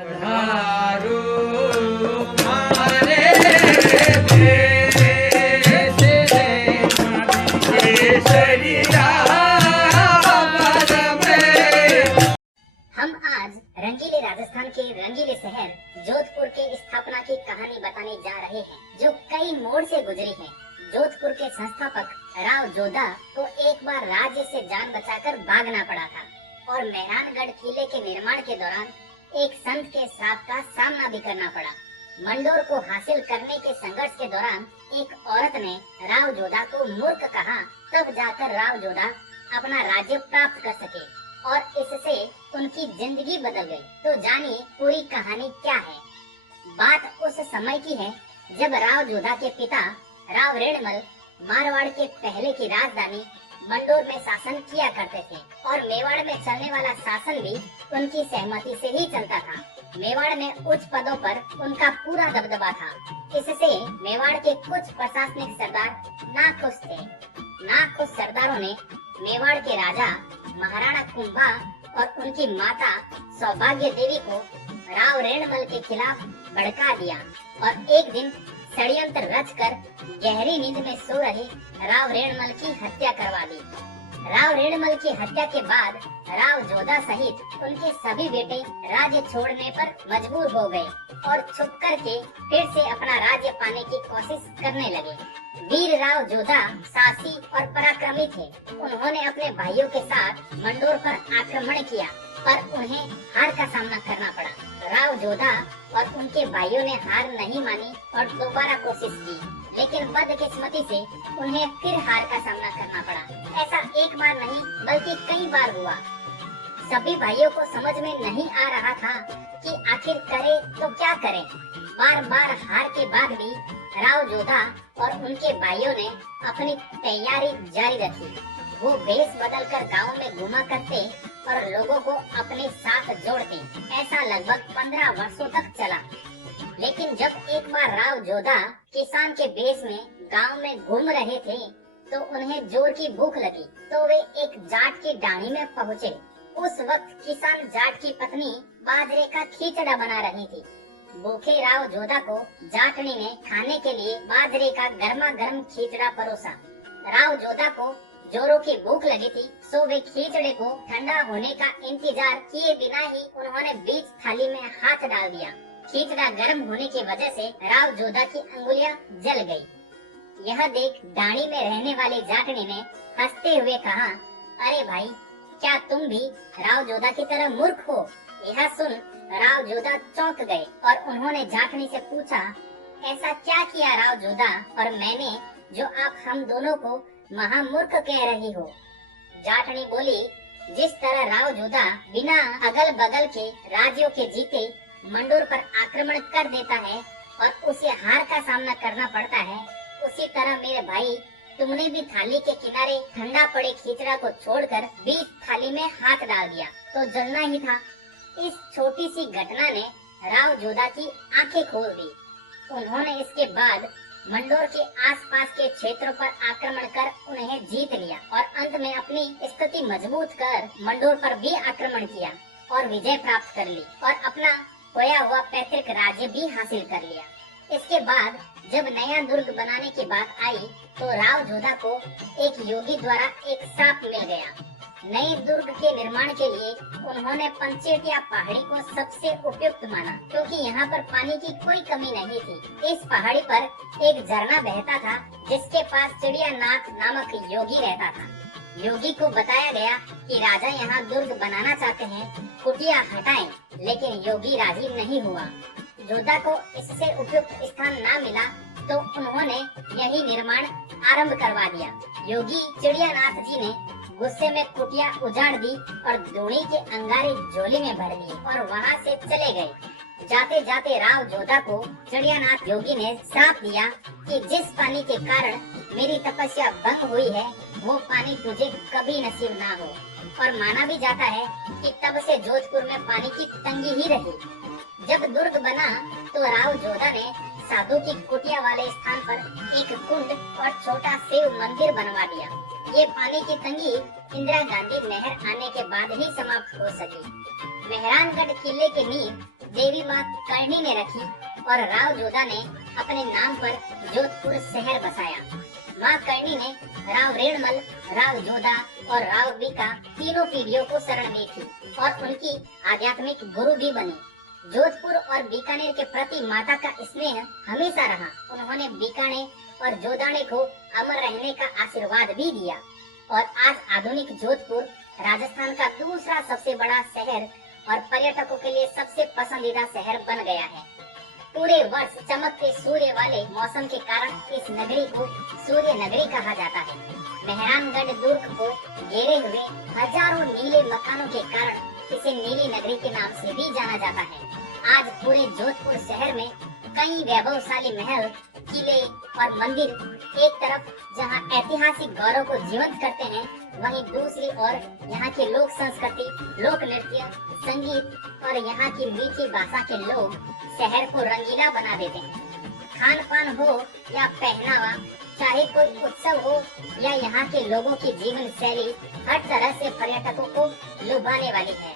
हम आज रंगीले राजस्थान के रंगीले शहर जोधपुर के स्थापना की कहानी बताने जा रहे हैं, जो कई मोड़ से गुजरी है। जोधपुर के संस्थापक राव जोधा को एक बार राज्य से जान बचाकर भागना पड़ा था और मेहरानगढ़ किले के निर्माण के दौरान एक संत के श्राप का सामना भी करना पड़ा। मंडोर को हासिल करने के संघर्ष के दौरान एक औरत ने राव जोधा को मूर्ख कहा, तब जाकर राव जोधा अपना राज्य प्राप्त कर सके और इससे उनकी जिंदगी बदल गई। तो जानिए पूरी कहानी क्या है। बात उस समय की है जब राव जोधा के पिता राव रेणमल मारवाड़ के पहले की राजधानी मंडोर में शासन किया करते थे और मेवाड़ में चलने वाला शासन भी उनकी सहमति से ही चलता था। मेवाड़ में उच्च पदों पर उनका पूरा दबदबा था। इससे मेवाड़ के कुछ प्रशासनिक सरदार नाखुश थे। नाखुश सरदारों ने मेवाड़ के राजा महाराणा कुंभा और उनकी माता सौभाग्य देवी को राव रेणमल के खिलाफ भड़का दिया और एक दिन षड्यंत्र रचकर गहरी नींद में सो रहे राव रेणमल की हत्या करवा दी। राव रेणमल की हत्या के बाद राव जोधा सहित उनके सभी बेटे राज्य छोड़ने पर मजबूर हो गए और छुप करके फिर से अपना राज्य पाने की कोशिश करने लगे। वीर राव जोधा साहसी और पराक्रमी थे। उन्होंने अपने भाइयों के साथ मंडोर पर आक्रमण किया, पर उन्हें हार का सामना करना पड़ा। राव जोधा और उनके भाइयों ने हार नहीं मानी और दोबारा कोशिश की, लेकिन बदकिस्मती से उन्हें फिर हार का सामना करना पड़ा। ऐसा एक बार नहीं बल्कि कई बार हुआ। सभी भाइयों को समझ में नहीं आ रहा था कि आखिर करे तो क्या करें। बार बार हार के बाद भी राव जोधा और उनके भाइयों ने अपनी तैयारी जारी रखी। वो भेष बदलकर गाँव में घुमा करते और लोगों को अपने साथ जोड़ते। ऐसा लगभग 15 वर्षों तक चला। लेकिन जब एक बार राव जोधा किसान के भेष में गांव में घूम रहे थे तो उन्हें जोर की भूख लगी, तो वे एक जाट की डाणी में पहुँचे। उस वक्त किसान जाट की पत्नी बाजरे का खींचड़ा बना रही थी। भूखे राव जोधा को जाटनी ने खाने के लिए बाजरे का गर्मा गर्म खींचड़ा परोसा। राव जोधा को जोरों की भूख लगी थी, सो वे खींचड़े को ठंडा होने का इंतजार किए बिना ही उन्होंने बीच थाली में हाथ डाल दिया। खींचड़ा गर्म होने की वजह से राव जोधा की अंगुलियां जल गई। यह देख डाणी में रहने वाली जाटनी ने हंसते हुए कहा, अरे भाई, क्या तुम भी राव जोधा की तरह मूर्ख हो? यह सुन राव जोधा चौंक गए और उन्होंने जाटनी से पूछा, ऐसा क्या किया राव जोधा और मैंने जो आप हम दोनों को महामूर्ख कह रही हो? जाटनी बोली, जिस तरह राव जोधा बिना अगल बगल के राज्यों के जीते मंडोर पर आक्रमण कर देता है और उसे हार का सामना करना पड़ता है, उसी तरह मेरे भाई तुमने भी थाली के किनारे ठंडा पड़े खींचड़ा को छोड़कर बीच थाली में हाथ डाल दिया तो जलना ही था। इस छोटी सी घटना ने राव जोधा की आंखें खोल दी। उन्होंने इसके बाद मंडोर के आसपास के क्षेत्रों पर आक्रमण कर उन्हें जीत लिया और अंत में अपनी स्थिति मजबूत कर मंडोर पर भी आक्रमण किया और विजय प्राप्त कर ली और अपना खोया हुआ पैतृक राज्य भी हासिल कर लिया। इसके बाद जब नया दुर्ग बनाने की बात आई तो राव जोधा को एक योगी द्वारा एक श्राप मिल गया। नए दुर्ग के निर्माण के लिए उन्होंने पंचेटिया पहाड़ी को सबसे उपयुक्त माना, क्योंकि यहाँ पर पानी की कोई कमी नहीं थी। इस पहाड़ी पर एक झरना बहता था जिसके पास चिड़ियानाथ नामक योगी रहता था। योगी को बताया गया कि राजा यहाँ दुर्ग बनाना चाहते हैं, कुटिया हटाएं, लेकिन योगी राजी नहीं हुआ। जोधा को इससे उपयुक्त स्थान न मिला तो उन्होंने यही निर्माण आरंभ करवा दिया। योगी चिड़ियानाथ जी ने गुस्से में कुटिया उजाड़ दी और दोणी के अंगारे झोली में भर लिए और वहाँ से चले गए। जाते जाते राव जोधा को चिड़ियानाथ योगी ने श्राप दिया कि जिस पानी के कारण मेरी तपस्या भंग हुई है वो पानी तुझे कभी नसीब ना हो। और माना भी जाता है कि तब से जोधपुर में पानी की तंगी ही रही। जब दुर्ग बना तो राव जोधा ने साधु की कुटिया वाले स्थान पर एक कुंड और छोटा शिव मंदिर बनवा दिया। ये पानी की तंगी इंदिरा गांधी नहर आने के बाद ही समाप्त हो सकी। मेहरानगढ़ किले की नींव देवी माँ कर्णी ने रखी और राव जोधा ने अपने नाम पर जोधपुर शहर बसाया। माँ कर्णी ने राव रेणमल, राव जोधा और राव बीका तीनों पीढ़ियों को शरण दी थी और उनकी आध्यात्मिक गुरु भी बनी। जोधपुर और बीकानेर के प्रति माता का स्नेह हमेशा रहा। उन्होंने बीकानेर और जोधाने को अमर रहने का आशीर्वाद भी दिया और आज आधुनिक जोधपुर राजस्थान का दूसरा सबसे बड़ा शहर और पर्यटकों के लिए सबसे पसंदीदा शहर बन गया है। पूरे वर्ष चमकते सूर्य वाले मौसम के कारण इस नगरी को सूर्य नगरी कहा जाता है। मेहरानगढ़ दुर्ग को घेरे हुए हजारों नीले मकानों के कारण इसे नीली नगरी के नाम से भी जाना जाता है। आज पूरे जोधपुर शहर में कई वैभवशाली महल, किले और मंदिर एक तरफ जहां ऐतिहासिक गौरव को जीवंत करते हैं, वहीं दूसरी ओर यहाँ की लोक संस्कृति, लोक नृत्य, संगीत और यहाँ की मीठी भाषा के लोग शहर को रंगीला बना देते हैं। खान पान हो या पहनावा, चाहे कोई उत्सव हो या यहाँ के लोगों की जीवन शैली, हर तरह से पर्यटकों को लुभाने वाली है।